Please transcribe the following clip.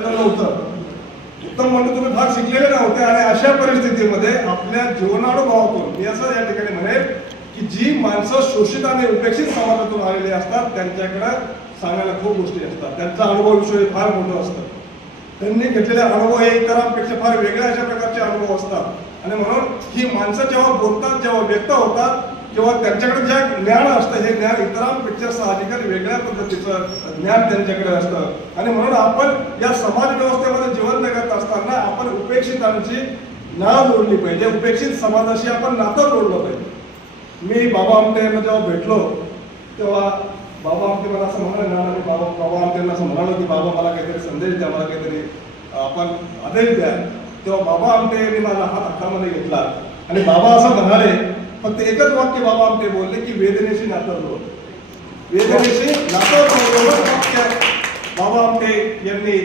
नव्हतं. उत्तम म्हणतो तुम्ही फार शिकलेले नव्हते आणि अशा परिस्थितीमध्ये आपल्या जीवनानुभवातून मी असं या ठिकाणी म्हणेल की जी माणसं शोषित आणि उपेक्षित समाजातून आलेली असतात त्यांच्याकडे सांगायला खूप गोष्टी असतात. त्यांचा अनुभव विषय फार मोठं असतं. त्यांनी घेतलेले अनुभव हे इतरांपेक्षा फार वेगळ्या अशा प्रकारचे अनुभव असतात. आणि म्हणून ही माणसं जेव्हा बोलतात जेव्हा व्यक्त होतात किंवा त्यांच्याकडे जे ज्ञान असतं हे ज्ञान इतरांपेक्षा साहजिकच वेगळ्या पद्धतीचं ज्ञान त्यांच्याकडे असतं. आणि म्हणून आपण या समाज व्यवस्थेमध्ये जीवन जगत असताना आपण उपेक्षितांची ना जोडली पाहिजे. उपेक्षित समाजाशी आपण नातं जोडलं पाहिजे. मी बाबा आमटे यांना जेव्हा भेटलो तेव्हा बाबा आमटे मला असं म्हणाले ना मी बाबा बाबा आमटे असं म्हणालो की बाबा मला काहीतरी संदेश द्या मला काहीतरी आपण आदेश द्या. तेव्हा बाबा आमटे यांनी माझा हात हातामध्ये घेतला. आणि बाबा असं म्हणाले फक्त एकच वाक्य बाबा आमटे बोलले की वेदनेशी नातं जोड. वेदनेशी नातं जोड वाक्य बाबा आमटे यांनी